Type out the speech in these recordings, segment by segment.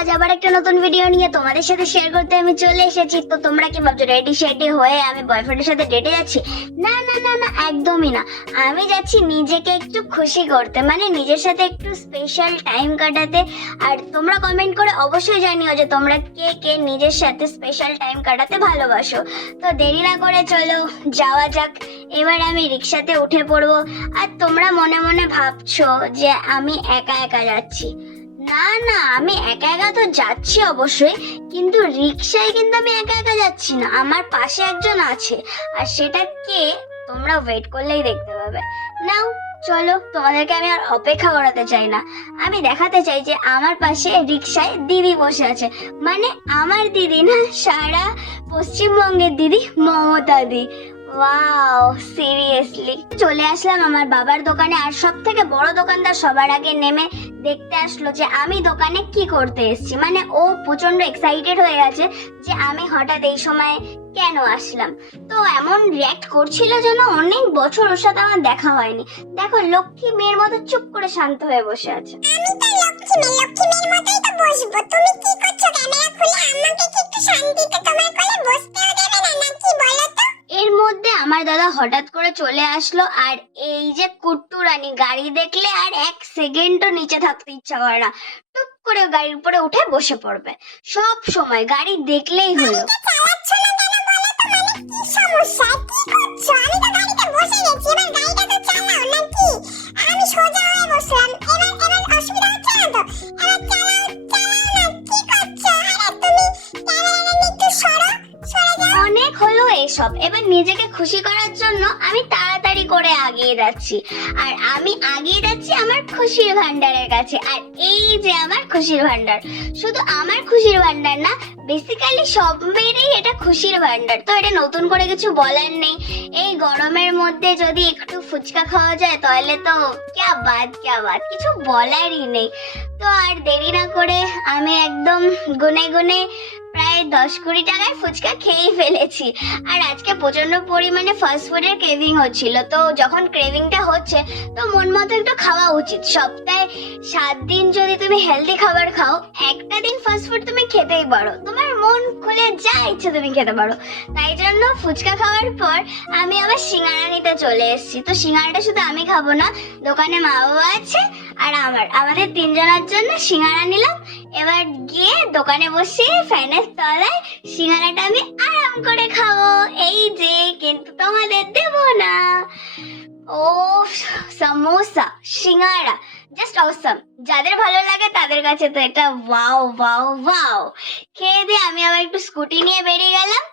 আজ আবার একটা নতুন ভিডিও নিয়ে তোমাদের সাথে শেয়ার করতে আমি চলে এসেছি। তো তোমরা কি ভাবছো রেডি শেডি হয়ে আমি বয়ফ্রেন্ডের সাথে ডেটে যাচ্ছি? না না না না, একদমই না। আমি যাচ্ছি নিজেকে একটু খুশি করতে, মানে নিজের সাথে একটু স্পেশাল টাইম কাটাতে। আর তোমরা কমেন্ট করে অবশ্যই জানিও যে তোমরা কে কে নিজের সাথে স্পেশাল টাইম কাটাতে ভালোবাসো। তো দেরি না করে চলো যাওয়া যাক। এবার আমি রিক্সাতে উঠে পড়বো। আর তোমরা মনে মনে ভাবছো যে আমি একা একা যাচ্ছি। না না, আমি একা একা তো যাচ্ছি অবশ্যই, কিন্তু রিক্সায় কিন্তু আমি একা একা যাচ্ছি না, আমার পাশে একজন আছে। আর সেটা কে তোমরা ওয়েট করলেই দেখতে পাবে। নাও চলো, তোমাদেরকে আমি আর অপেক্ষা করাতে চাই না। আমি দেখাতে চাই যে আমার পাশে রিক্সায় দিদি বসে আছে, মানে আমার দিদি না, সারা পশ্চিমবঙ্গের দিদি, মমতা দি। ওয়াও, সিরিয়াসলি চলে আসলাম আমার বাবার দোকানে। আর সব থেকে বড় দোকানদার সবার আগে নেমে দেখতে আসলো যে আমি দোকানে কি করতে এসেছি। মানে ও প্রচন্ড এক্সাইটেড হয়ে গেছে যে আমি হঠাৎ এই সময় কেন আসলাম। তো এমন রিয়াক্ট করছিল যেন অনেক বছর ওর সাথে আমার দেখা হয়নি। দেখো, লক্ষ্মী মেয়ের মতো চুপ করে শান্ত হয়ে বসে আছে। আমি তো লক্ষ্মী মেয়ের মতোই তো বসবো। তুমি কি করছো? ক্যামেরা খুলে আমাকে কি একটু শান্তিতে তোমার কোলে বসতেও দেবে না নাকি, বলো তো? এর মধ্যে আমার দাদা হঠাৎ করে চলে আসলো। আর এই যে কুট্টু রানী, গাড়ি দেখলে আর এক সেকেন্ডও নিচে থাকতে ইচ্ছা করে না, টুপ করে গাড়ির উপরে উঠে বসে পড়বে। সব সময় গাড়ি দেখলেই হলো। চালাচ্ছ না কেন বলো তো? মানে কি সমস্যা? কি করছো? আমি তো গাড়িতে বসে গেছি, এবার গাড়িটা তো চালাও নাকি? আর আমি সোজা হয়ে বসলাম, এবার অসুবিধা হচ্ছে না তো? এবার চালাও না, কি করছো? আরে তুমি ক্যামেরাটা একটু সরে যাও। অনেক হলো এসব, এবার নিজেকে খুশি করার জন্য আমি তাড়াতাড়ি করে আগিয়ে যাচ্ছি। আর আমি আগিয়ে যাচ্ছি আমার খুশির ভান্ডারের কাছে। আর এই যে আমার খুশির ভান্ডার, শুধু আমার খুশির ভান্ডার না, বেসিক্যালি সব মেয়েরই এটা খুশির ভান্ডার। তো এটা নতুন করে কিছু বলার নেই। এই গরমের মধ্যে যদি একটু ফুচকা খাওয়া যায় তাহলে তো ক্যা বাত, কিছু বলারই নেই। তো আর দেরি না করে আমি একদম গুনে গুনে প্রায় 10-20 টাকায় ফুচকা খেয়েই ফেলেছি। আর আজকে প্রচন্ড পরিমাণে ফাস্ট ফুডের ক্রেভিং হচ্ছিল। তো যখন ক্রেভিংটা হচ্ছে তো মন মতো একটু খাওয়া উচিত। সপ্তাহে 7 দিন যদি তুমি হেলদি খাবার খাও, একটা দিন ফাস্ট ফুড তুমি খেতেই পারো, তোমার মন খুলে যা ইচ্ছে তুমি খেতে পারো। তাই জন্য ফুচকা খাওয়ার পর আমি আবার সিঙ্গারা নিতে চলে এসেছি। তো সিঙ্গারাটা শুধু আমি খাবো না, দোকানে মা বাবা আছে আর আমাদের 3 জনের জন্য সিঙ্গারা নিলাম। এবার গিয়ে দোকানে বসে ফ্যানের তলায় সিঙ্গারাটা আমি আরাম করে খাবো। এই যে, কিন্তু তোমাদের দেব না। ও সমোসা, সিঙ্গারা, জাস্ট অসম। যাদের ভালো লাগে তাদের কাছে তো এটা ওয়াও ওয়াও ওয়াও। খেয়ে দিয়ে আমি আবার একটু স্কুটি নিয়ে বেরিয়ে গেলাম।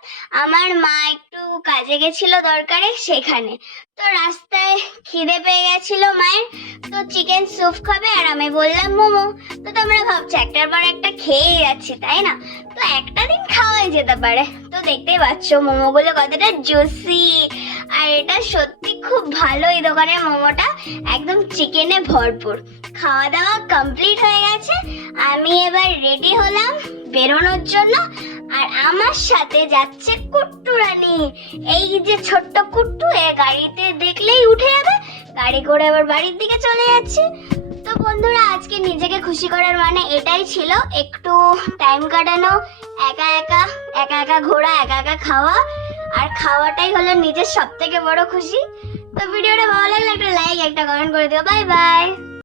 আমার মা একটু কাজে গেছিল দরকারে, সেখানে। তো রাস্তায় খিদে পেয়ে গেছিল মায়ের, তো চিকেন স্যুপ খাবে আর আমি বললাম মোমো। তো তোমরা ভাবছো একটার পর একটা খেয়ে যাচ্ছি, তাই না? তো একটা দিন খাওয়াই যেতে পারে। তো দেখতেই পাচ্ছ মোমোগুলো কতটা জুসি। আর এটা সত্যি খুব ভালো, এই দোকানের মোমোটা একদম চিকেনে ভরপুর। খাওয়া দাওয়া কমপ্লিট হয়ে গেছে, আমি এবার রেডি হলাম বেরোনোর জন্য। আর আমার সাথে যাচ্ছে কুট্টু রানী। এই যে ছোট্ট কুট্টু, এ গাড়িতে দেখলেই উঠে যাবে, গাড়ি করে আবার বাড়ির দিকে চলে যাচ্ছে। তো বন্ধুরা, আজকে নিজেকে খুশি করার মানে এটাই ছিল, একটু টাইম কাটানো, একা একা ঘোরা, একা একা খাওয়া। আর খাওয়াটাই হলো নিজের সব থেকে বড় খুশি। তো ভিডিওটা ভালো লাগলে একটা লাইক, একটা কমেন্ট করে দিও। Bye bye.